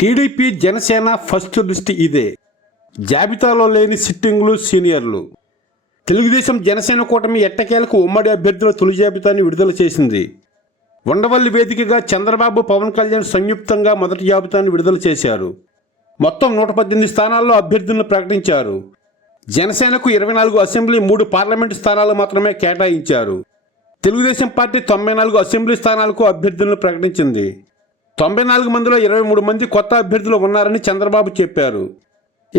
TDP Janasena first list ఇదే. జాబితాలో లేని సిట్టింగులు సీనియర్లు. తెలుగుదేశం జనసేన కూటమి ఎట్టకేలకు ఉమ్మడి అభ్యర్థుల తొలి జాబితాని విడుదల చేసింది. ఉండవల్లి వేదికగా చంద్రబాబు పవన్ కళ్యాణ్ సంయుక్తంగా మొదటి జాబితాను విడుదల చేశారు. మొత్తం నూట పద్దెనిమిది స్థానాల్లో అభ్యర్థులను ప్రకటించారు. జనసేనకు ఇరవై నాలుగు అసెంబ్లీ మూడు పార్లమెంటు స్థానాలు మాత్రమే కేటాయించారు. తెలుగుదేశం పార్టీ తొంభై నాలుగు అసెంబ్లీ స్థానాలకు అభ్యర్థులను ప్రకటించింది. తొంభై నాలుగు మందిలో ఇరవై మూడు మంది కొత్త అభ్యర్థులు ఉన్నారని చంద్రబాబు చెప్పారు.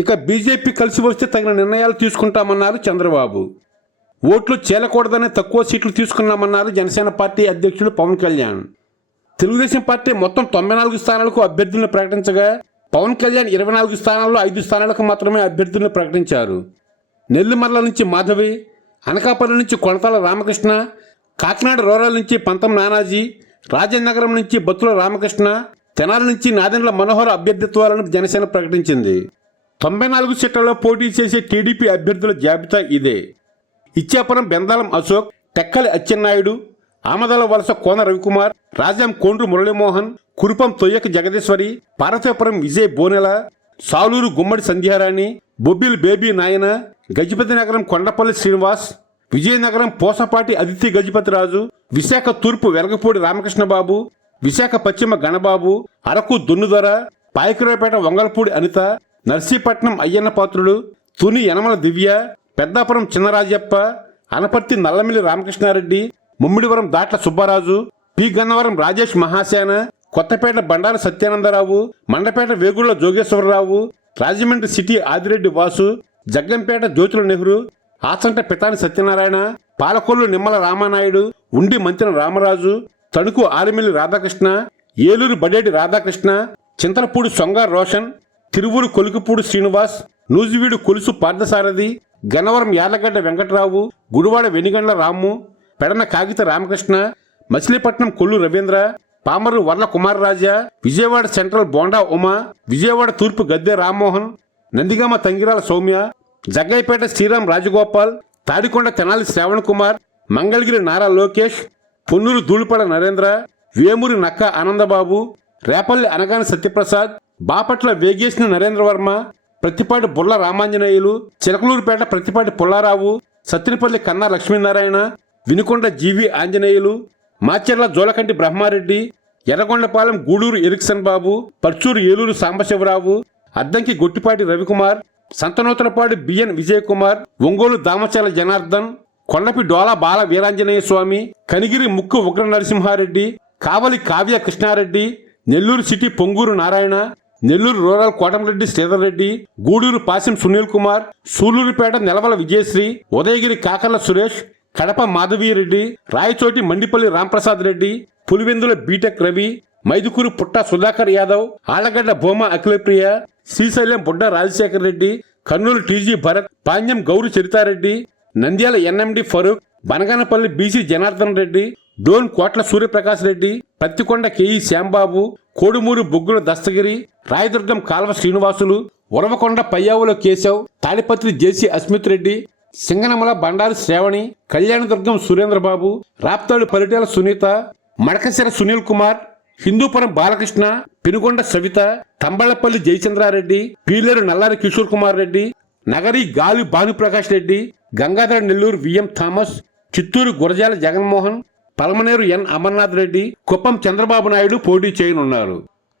ఇక బీజేపీ కలిసి వస్తే తగిన నిర్ణయాలు తీసుకుంటామన్నారు చంద్రబాబు. ఓట్లు చేలకూడదనే తక్కువ సీట్లు తీసుకున్నామన్నారు జనసేన పార్టీ అధ్యక్షుడు పవన్ కళ్యాణ్. తెలుగుదేశం పార్టీ మొత్తం తొంభై నాలుగు స్థానాలకు అభ్యర్థులను ప్రకటించగా పవన్ కళ్యాణ్ ఇరవై నాలుగు స్థానాల్లో ఐదు స్థానాలకు మాత్రమే అభ్యర్థులను ప్రకటించారు. నెల్లిమర్ల నుంచి మాధవి అనకాపల్లి నుంచి కొనతాల రామకృష్ణ కాకినాడ రూరల్ నుంచి పంతం నానాజీ రాజనగరం నుంచి బత్తుల రామకృష్ణ తెనాల నుంచి నాదెండ్ల మనోహర్ అభ్యర్థిత్వాలను జనసేన ప్రకటించింది. తొంభై నాలుగు సీట్లలో పోటీ చేసే టీడీపీ అభ్యర్థుల జాబితా ఇదే. ఇచ్చాపురం బెందాలం అశోక్ టెక్కలి అచ్చెన్నాయుడు ఆమదాల వలస కోన రవికుమార్ రాజాం కోండ్రు మురళీమోహన్ కురుపం తొయ్యక జగదీశ్వరి పార్వతీపురం విజయ్ బోనెల సాలూరు గుమ్మడి సంధ్యారాణి బొబ్బిల్ బేబీ నాయన గజపతి నగరం కొండపల్లి శ్రీనివాస్ విజయనగరం పోసపాటి అదితి గజపతిరాజు విశాఖ తూర్పు వెలగపూడి రామకృష్ణబాబు విశాఖ పశ్చిమ గణబాబు అరకు దున్నుదొర పాయకురావుపేట వంగలపూడి అనిత నర్సీపట్నం అయ్యన్న పాత్రుడు తుని యనమల దివ్య పెద్దాపురం చిన్నరాజప్ప అనపర్తి నల్లమిల్లి రామకృష్ణారెడ్డి ముమ్మిడివరం దాట్ల సుబ్బారాజు పి. గన్నవరం రాజేష్ మహాసేన కొత్తపేట బండారు సత్యానందరావు మండపేట వేగుళ్ళ జోగేశ్వరరావు రాజమండ్రి సిటీ ఆదిరెడ్డి వాసు జగ్గంపేట జ్యోతుల నెహ్రూ ఆచంట పితాని సత్యనారాయణ పాలకొల్లు నిమ్మల రామానాయుడు ఉండి మంతిన రామరాజు తణుకు ఆరిమిల్లి రాధాకృష్ణ ఏలూరు బడేటి రాధాకృష్ణ చింతలపూడి సొంగ రోషన్ తిరువూరు కొలుకుపూడి శ్రీనివాస్ నూజివీడు కొలుసు పార్థసారథి గన్నవరం యార్లగడ్డ వెంకటరావు గుడివాడ వెనిగండ్ల రాము పెడన కాగిత రామకృష్ణ మచిలీపట్నం కొల్లు రవీంద్ర పామరు వర్ల కుమారరాజా విజయవాడ సెంట్రల్ బోండా ఉమా విజయవాడ తూర్పు గద్దె రామ్మోహన్ నందిగామ తంగిరాల సౌమ్య జగ్గైపేట శ్రీరామ్ రాజగోపాల్ తాడికొండ తెనాలి శ్రావణ్ కుమార్ మంగళగిరి నారా లోకేష్ పొన్నూరు ధూళిపడ నరేంద్ర వేమూరి నక్క Anandababu Repalle Anagani Satyaprasad Bapatla Vegesina Narendra Varma Prathipati బుల్ల Ramanjaneyulu Chilakaluripet Prathipati Pulla Rao Sattenapalli Kanna Lakshminarayana Vinukonda GV Anjaneyulu Macherla Julakanti Brahma Reddy Yerragondapalem Guduru Erickson Babu Parchur Eluri Sambasiva Rao Addanki Gottipati Ravi Kumar Santhanuthalapadu BN Vijay Kumar Ongole Damacharla Janardhan Kondapi Dola Bala Veeranjaneya Swamy Kanigiri Mukku Ugra Narasimha Reddy Kavali Kavya Krishna Reddy Nellore city Ponguru Narayana Nellore rural Kotamreddy Sridhar Reddy Gudur Pasim Sunil Kumar Sullurpeta Nelavala Vijayasree Udayagiri Kakarla Suresh Kadapa Madhavi Reddy Rayachoti Mandipalli Ramprasad Reddy Pulivendula B Tech Ravi Mydukur Putta Sudhakar Yadav Allagadda Bhuma Akhila Priya Srisailam Budda Rajasekhar Reddy Kurnool TG Bharath Panyam Gowru Charitha Reddy Nandyal NMD Farooq Banaganapalle BC Janardhan Reddy Dhone Kotla Surya Prakash Reddy Pattikonda KE Shyam Babu Kodumur Boggula Dastagiri Rayadurgam Kalva Srinivasulu Uravakonda Payyavula Keshav Tadipatri JC Asmith Reddy Singanamala Bandaru Sravani Kalyandurgam Surendra Babu Raptadu Paritala Sunitha Madakasira Sunil Kumar Hindupuram Balakrishna Penukonda Savitha Thamballapalle Jayachandra Reddy Pileru Nallari Kishore Kumar Reddy Nagari Gali Bhanu Prakash Reddy Gangadhara Nellore VM Thomas Chittoor Gurajala Jaganmohan Palamaner N Amarnath Reddy Kuppam Chandrababu Naidu పోటీ చేయనున్నారు.